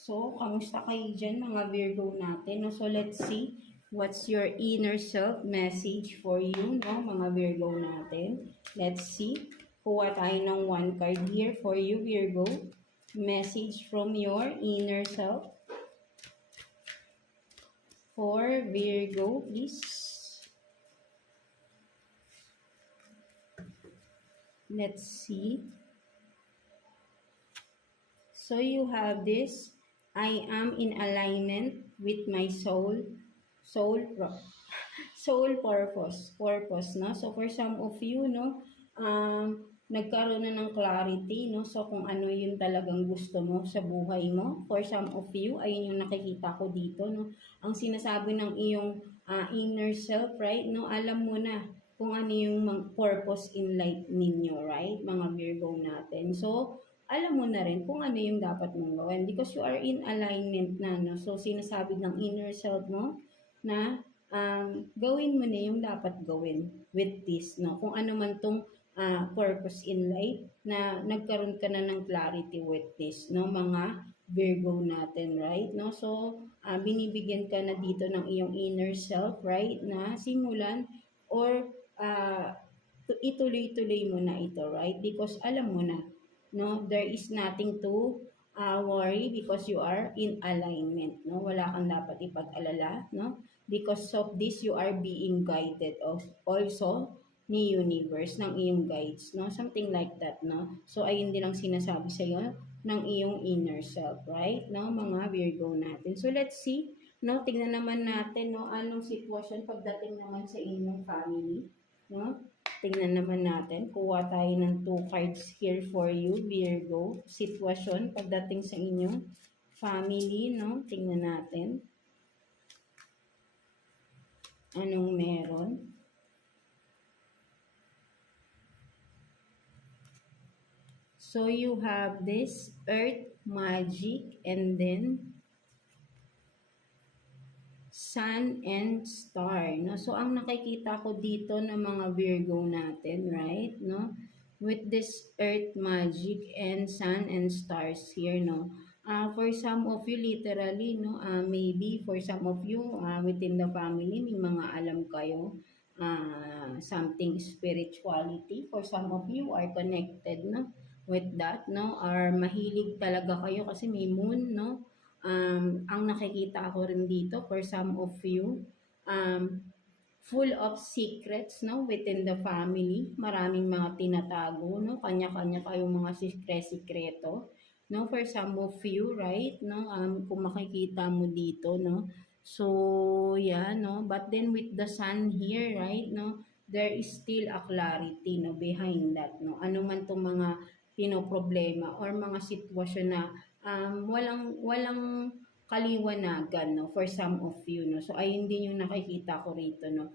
So, kamusta kayo dyan mga Virgo natin? No? So, let's see what's your inner self message for you, no? Mga Virgo natin. Let's see. Kuha tayo ng one card here for you, Virgo. Message from your inner self. For Virgo, please. Let's see. So you have this, I am in alignment with my soul purpose, no? So for some of you, no, nagkaroon na ng clarity, no? So kung ano yung talagang gusto mo sa buhay mo. For some of you, ayun yung nakikita ko dito, no? Ang sinasabi ng iyong inner self, right? No, alam mo na kung ano yung purpose in life ninyo, right? Mga Virgo natin. So, alam mo na rin kung ano yung dapat mong gawin because you are in alignment na, no? So, sinasabi ng inner self mo na gawin mo na yung dapat gawin with this, no? Kung ano man tong purpose in life na nagkaroon ka na ng clarity with this, no? Mga Virgo natin, right? No? So, binibigyan ka na dito ng iyong inner self, right? Na simulan or ituloy-tuloy mo na ito, right? Because alam mo na, no, there is nothing to worry because you are in alignment, no? Wala kang dapat ipag-alala, no? Because of this, you are being guided also ni universe, ng iyong guides, no? Something like that, no? So, ayun din ang sinasabi sa iyo ng iyong inner self, right? No, mga Virgo natin. So, let's see, no? Tingnan naman natin, no? Anong sitwasyon pagdating naman sa inyong family, no? Tingnan naman natin. Kuha tayo ng 2 cards here for you, Virgo. Sitwasyon pagdating sa inyong family, no? Tingnan natin. Anong meron? So, you have this earth magic and then sun and star, no? So, ang nakikita ko dito ng mga Virgo natin, right, no? With this earth magic and sun and stars here, no? For some of you, literally, no? Maybe for some of you, within the family, may mga alam kayo, something spirituality. For some of you are connected, no? With that, no? Or mahilig talaga kayo kasi may moon, no? Ang nakikita ko rin dito for some of you, full of secrets, no, within the family. Maraming mga tinatago, no, kanya-kanya kayong mga sikreto, no, for some of you, right, no, kung makikita mo dito, no. So, yeah, no, but then with the sun here, right, no, there is still a clarity, no, behind that, no. Ano man tong mga pinoproblema or mga sitwasyon na walang kaliwanagan, no, for some of you, no. So ayun din yung nakikita ko rito, no.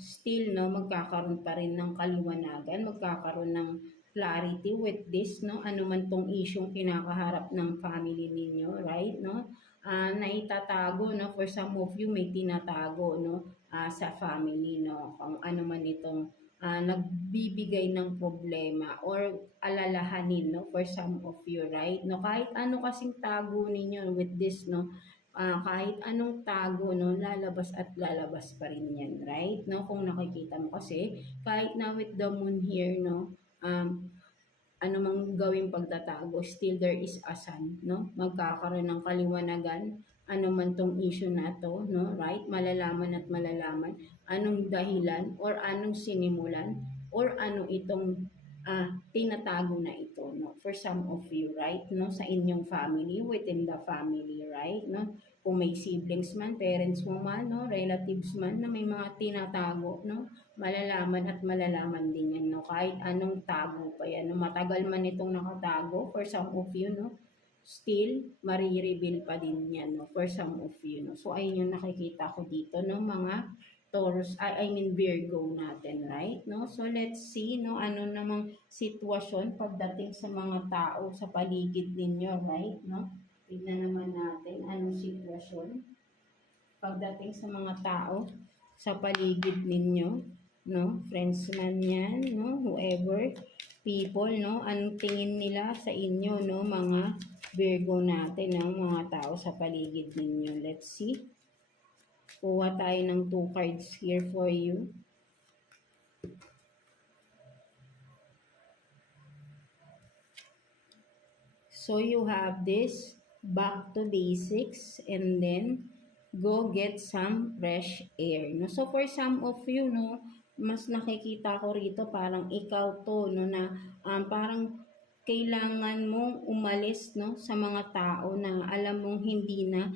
Still, no, magkakaroon pa rin ng kaliwanagan, magkakaroon ng clarity with this, no. Ano man tong isyong kinakaharap ng family ninyo, right, no. Na itatago, no, for some of you may tinatago, no, sa family, no, kung ano man itong nagbibigay ng problema or alalahanin, no, for some of you, right? No, kahit ano kasing tago ninyo with this, no, kahit anong tago, no, lalabas at lalabas pa rin yan, right? No, kung nakikita mo kasi, kahit na with the moon here, no, ano mang gawing pagtatago, still there is a sun, no? Magkakaroon ng kaliwanagan, ano man tong issue na to, no? Right? Malalaman at malalaman anong dahilan or anong sinimulan or ano itong tinatago na ito, no? For some of you, right? No? Sa inyong family, within the family, right? No? Kung may siblings man, parents mo man, no? Relatives man na may mga tinatago, no? Malalaman at malalaman din yan, no? Kahit anong tago pa yan, no? Matagal man itong nakatago for some of you, no? Still, marireveal pa din yan, no? For some of you, no? So, ayun yung nakikita ko dito, no? Mga Taurus, I mean Virgo natin, right? No? So, let's see, no? Ano namang sitwasyon pagdating sa mga tao sa paligid ninyo, right? No? Tignan naman natin anong sitwasyon pagdating sa mga tao sa paligid ninyo, no? Friends man yan, no? Whoever, people, no? Anong tingin nila sa inyo, no? Mga Virgo natin, ng mga tao sa paligid ninyo. Let's see. Kuha tayo ng 2 cards here for you. So you have this, back to basics, and then go get some fresh air. No? So for some of you, no, mas nakikita ko rito parang ikaw to, no, na parang kailangan mong umalis, no, sa mga tao na alam mong hindi na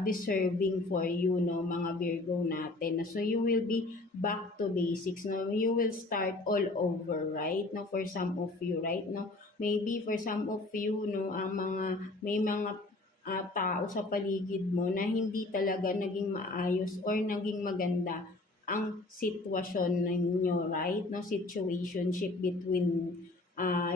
deserving for you, no, mga Virgo natin. So you will be back to basics, no. You will start all over, right? No, for some of you, right? No, maybe for some of you, no, ang may mga tao sa paligid mo na hindi talaga naging maayos or naging maganda ang sitwasyon ninyo, right? No, situationship between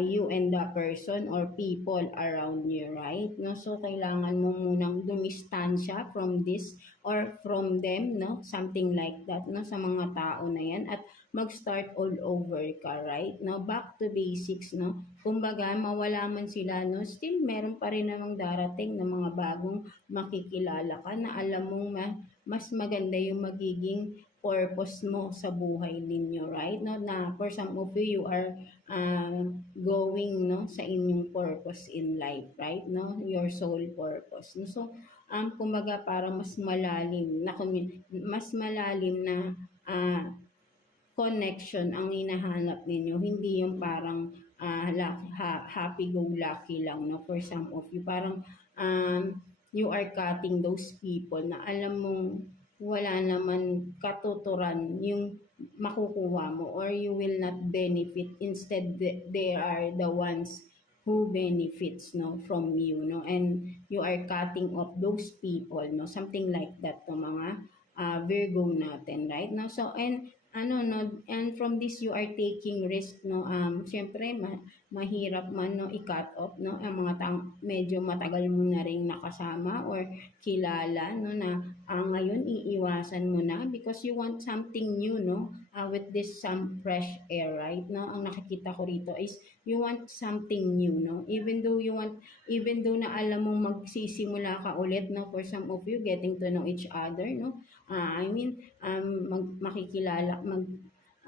you and the person or people around you, right? No, so kailangan mo munang dumistansya from this or from them, no, something like that, no, sa mga tao na yan, at mag-start all over ka, right? No, back to basics, no. Kumbaga, mawala man sila, no, still meron pa rin namang darating na mga bagong makikilala ka na alam mong mas maganda yung magiging purpose mo sa buhay ninyo, right? No, na for some of you, you are going, no, sa inyong purpose in life, right? No, your soul purpose. No? So, kumbaga para mas malalim na connection ang hinahanap ninyo, hindi yung parang happy-go-lucky lang, no, for some of you. Parang you are cutting those people na alam mong wala naman katuturan yung makukuha mo, or you will not benefit, instead they are the ones who benefits, no, from you, no, and you are cutting off those people, no, something like that, to mga Virgo natin, right? No, so and no, and from this you are taking risk, no. Syempre mahirap man, no, i-cut off, no, ang mga medyo matagal mo na ring nakasama or kilala, no, na ngayon iiwasan mo na because you want something new, no, with this some fresh air, right? No, ang nakikita ko rito is you want something new, no, even though na alam mong magsisimula ka ulit, no, for some of you getting to know each other, no.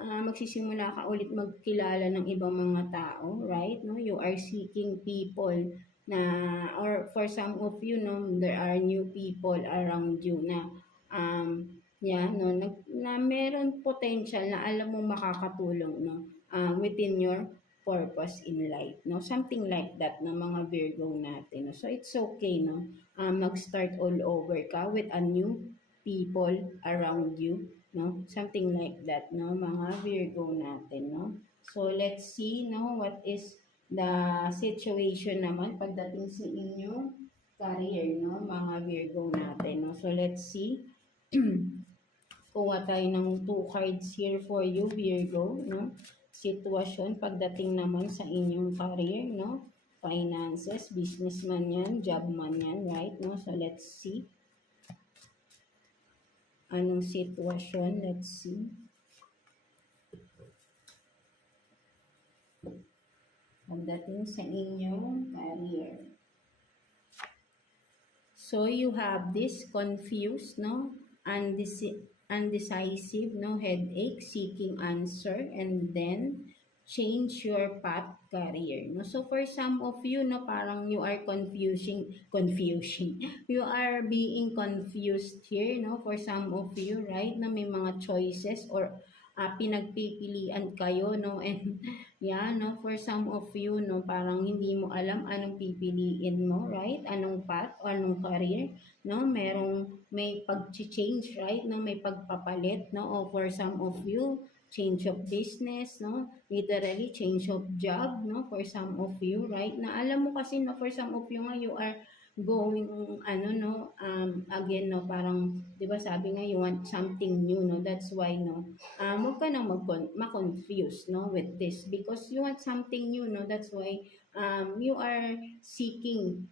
Magsisimula ka ulit magkilala ng ibang mga tao, right? No, you are seeking people na, or for some of you, no, there are new people around you na no, na meron potential na alam mo makakatulong, no, within your purpose in life, no, something like that, no, mga Virgo natin, no? So it's okay, no, mag-start all over ka with a new people around you, no, something like that, no, mga Virgo natin, no. So let's see, no, what is the situation naman pagdating sa inyong career, no, mga Virgo natin, no. So let's see. Kuha tayo ng 2 cards here for you, Virgo, no. Sitwasyon pagdating naman sa inyong career, no, finances, business man yan, job man yan, right? No, so let's see anong sitwasyon. Let's see. Pagdating sa inyong career. So you have this confused, no, undecisive, no, headache, seeking answer, and then change your path career, no. So for some of you, no, parang you are confusing you are being confused here, no, for some of you, right, na may mga choices or pinagpipilian kayo, no, and no, for some of you, no, parang hindi mo alam anong pipiliin mo, right, anong path o anong career, no, may pag-change, right, no, may pagpapalit, no, o for some of you, change of business, no, literally change of job, no, for some of you, right, na alam mo kasi, no, for some of you nga, you are going, again, no, parang, di ba sabi nga, you want something new, no, that's why, no, huwag ka nang ma-confuse, no, with this, because you want something new, no, that's why, you are seeking,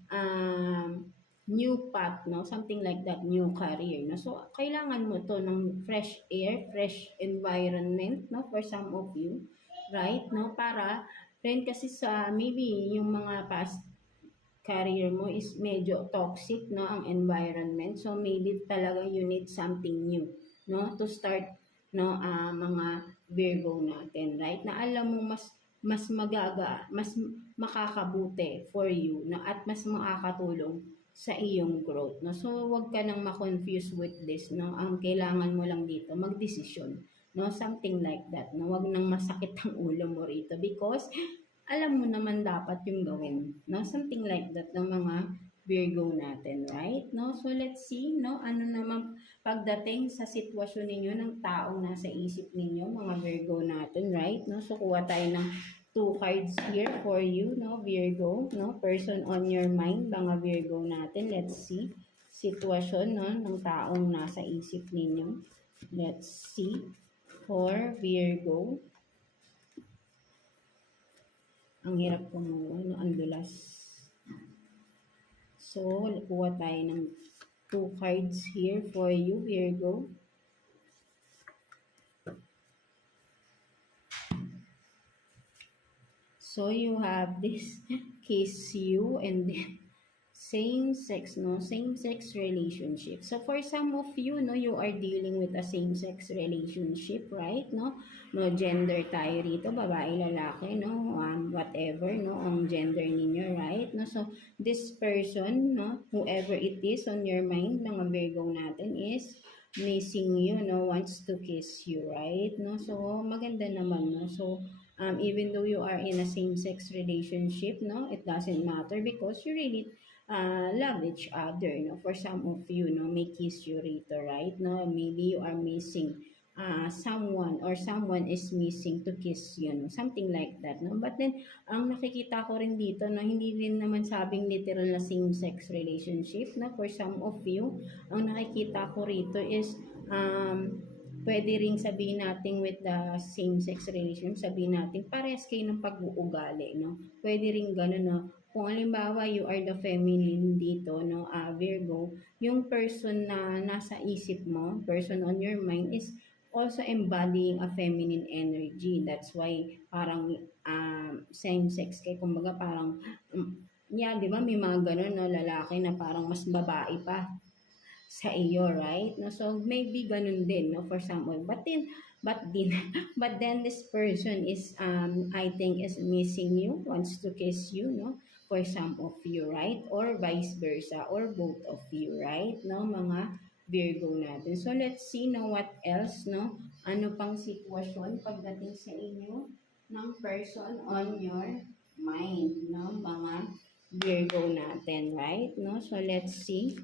new path, no, something like that, new career, no. So kailangan mo to ng fresh air, fresh environment, no, for some of you, right, no, para rin kasi sa maybe yung mga past career mo is medyo toxic, no, ang environment. So maybe talaga you need something new, no, to start, no, mga Virgo natin, right? Na alam mo mas makakabuti for you, no, at mas makakatulong sa iyong growth, no. So wag ka nang ma-confuse with this, no. Ang kailangan mo lang dito magdesisyon, no, something like that, no. Wag nang masakit ang ulo mo rito because alam mo naman dapat yung gawin, no? Something like that ng mga Virgo natin, right? No? So let's see, no? Ano naman pagdating sa sitwasyon ninyo ng taong nasa isip ninyo, mga Virgo natin, right? No? So kuha tayo ng two cards here for you, no? Virgo, no? Person on your mind, mga Virgo natin. Let's see sitwasyon, no, ng taong nasa isip ninyo. Let's see for Virgo. Ang hirap kumuha, no? Ang dulas. So, kuha tayo ng two cards here for you, Virgo. So, you have this kiss you and then same-sex, no? Same-sex relationship. So, for some of you, no, you are dealing with a same-sex relationship, right? No? No gender tayo rito, babae, lalaki, no? Whatever, no? Ang gender ninyo, right? No? So, this person, no? Whoever it is on your mind, mga Virgo natin is missing you, no? Wants to kiss you, right? No? So, maganda naman, no? So, even though you are in a same-sex relationship, no? It doesn't matter because you really love each other, no? For some of you, no, may kiss you rito, right? No, maybe you are missing someone or someone is missing to kiss you, no? Something like that, no? But then, ang nakikita ko rin dito, no, hindi rin naman sabing literal na same-sex relationship, no? For some of you, ang nakikita ko rito is, pwede ring sabihin natin with the same-sex relationship, sabihin natin, parehas kayo ng pag-uugali, no? Pwede ring gano'n, no? Kung halimbawa you are the feminine dito, no, Virgo, yung person na nasa isip mo, person on your mind is also embodying a feminine energy. That's why parang same sex kayo, kumbaga parang yeah, di ba may mga ganun, no, lalaki na parang mas babae pa sa iyo, right? No, so maybe ganun din, no, for someone. But then this person is I think is missing you, wants to kiss you, no? For some of you, right? Or vice versa, or both of you, right? No, mga Virgo natin. So let's see, no, what else, no? Ano pang sitwasyon pagdating sa inyo ng person on your mind, no? Mga Virgo natin, right? No? So let's see.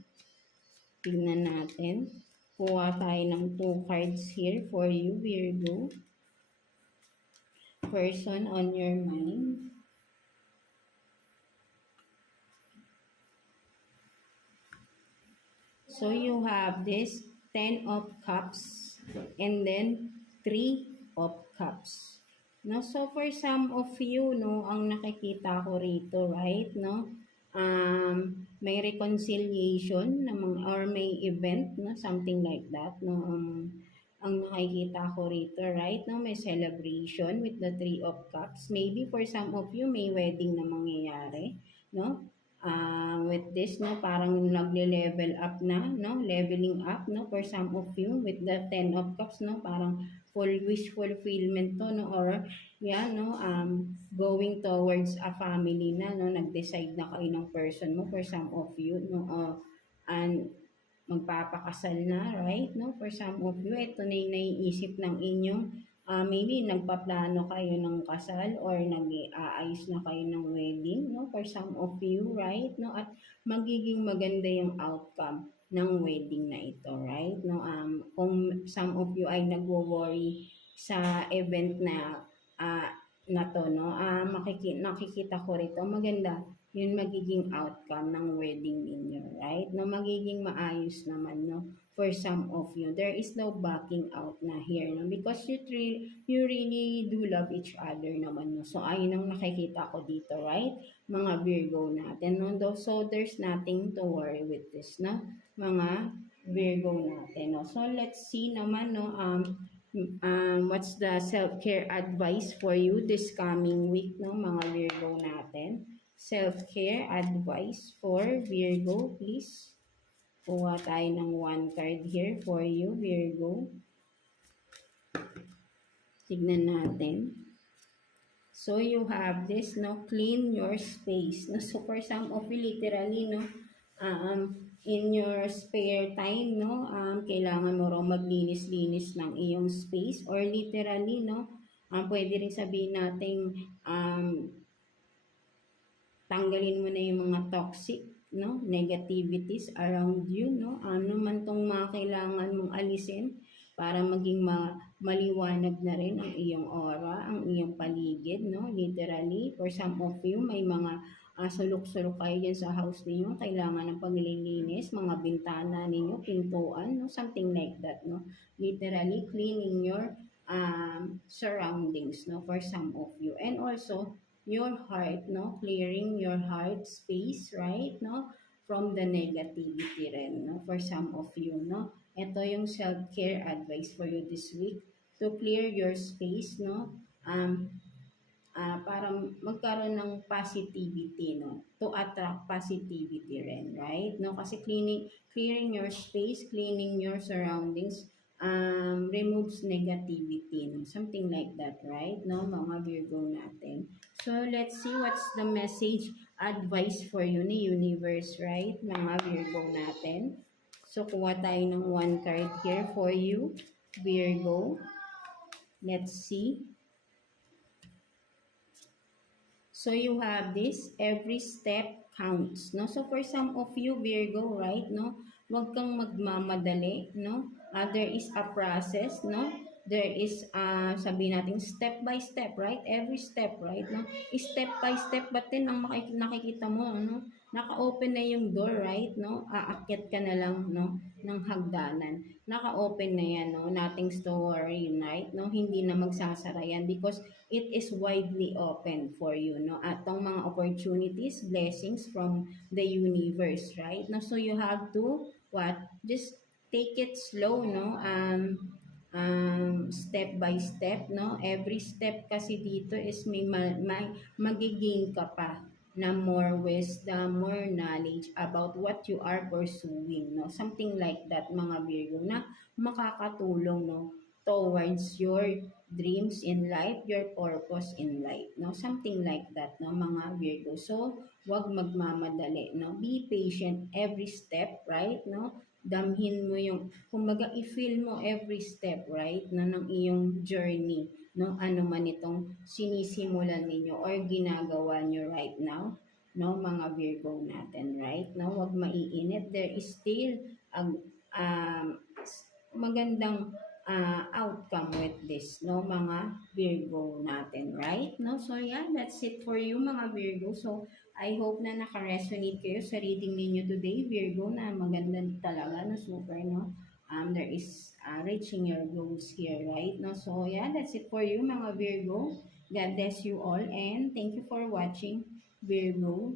Tingnan natin. Kuha tayo ng two cards here for you, Virgo. Person on your mind. So you have this 10 of Cups and then 3 of Cups. No, so for some of you, no, ang nakikita ko rito, right, no, may reconciliation or may event, no, something like that, no, ang nakikita ko rito, right, no, may celebration with the 3 of Cups. Maybe for some of you, may wedding na mangyayari, no, with this, no, parang nagle-level up na, no, leveling up, no, for some of you with the 10 of Cups, no, parang full wish fulfillment to, no, or yeah, no, going towards a family na, no, nag-decide na kayo ng person mo for some of you, no, and magpapakasal na, right, no, for some of you, ito na yung naiisip ng inyong maybe nagpaplano kayo ng kasal or nag-aayos na kayo ng wedding, no? For some of you, right? No? At magiging maganda yung outcome ng wedding na ito, right? No? Kung some of you ay nagwo-worry sa event na to, no? Nakikita ko rito, maganda yun magiging outcome ng wedding ninyo, right? No, magiging maayos naman, no? For some of you, there is no backing out na here, no? Because you really do love each other naman, no? So, ayun ang nakikita ko dito, right? Mga Virgo natin, no? So, there's nothing to worry with this, no? Mga Virgo natin, no? So, let's see naman, no? What's the self-care advice for you this coming week, no? Mga Virgo natin. self-care advice for Virgo, please. Kuha tayo ng one card here for you, Virgo. Tignan natin. So, you have this, no? Clean your space. No? So, for some of you, literally, no? In your spare time, no? Kailangan mo raw maglinis-linis ng iyong space. Or literally, no? Pwede rin sabihin natin, tanggalin mo na yung mga toxic, no? Negativities around you, no? Ano man tong mga kailangan mong alisin para maging maliwanag na rin ang iyong aura, ang iyong paligid, no? Literally, for some of you, may mga sulok-sulok kayo dyan sa house ninyo, kailangan ng paglilinis, mga bintana ninyo, pintuan, no? Something like that, no? Literally, cleaning your surroundings, no? For some of you. And also, your heart, no? Clearing your heart space, right? No? From the negativity rin, no? For some of you, no? Ito yung self-care advice for you this week to clear your space, no? Para magkaroon ng positivity, no? To attract positivity rin, right? No? Kasi clearing your space, cleaning your surroundings, removes negativity, no? Something like that, right? No, mga Virgo natin. So, let's see what's the message advice for you ni universe, right? Mga Virgo natin. So, kuha tayo ng one card here for you, Virgo. Let's see. So, you have this, every step counts, no? So, for some of you, Virgo, right, no? Huwag kang magmamadali, no? There is a process, no? There is, sabihin natin, step by step, right? Every step, right, no? Step by step, but then, ang nakikita mo, no? Naka-open na yung door, right, no? Aakyat ka na lang, no? Ng hagdanan. Naka-open na yan, no? Nothing's to worry, right? No? Hindi na magsasara yan because it is widely open for you, no? At tong mga opportunities, blessings from the universe, right? No? So you have to, what? Just take it slow, no? Step by step, no? Every step kasi dito is may magiging ka pa na more wisdom, more knowledge about what you are pursuing, no? Something like that, mga Virgo, na makakatulong, no? Towards your dreams in life, your purpose in life, no? Something like that, no, mga Virgo. So, wag magmamadali, no? Be patient every step, right, no? Damhin mo yung, kumbaga, i-feel mo every step, right, no, ng iyong journey, no? Ano man itong sinisimulan ninyo or ginagawa nyo right now, no, mga Virgo natin, right? No, wag maiinit. There is still a magandang outcome with this, no, mga Virgo natin, right? No, so yeah, that's it for you, mga Virgo. So, I hope na naka-resonate kayo sa reading ninyo today, Virgo, na maganda talaga, no, super, no? There is reaching your goals here, right? No, so yeah, that's it for you, mga Virgo. God bless you all, and thank you for watching, Virgo.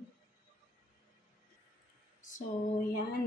So, yeah.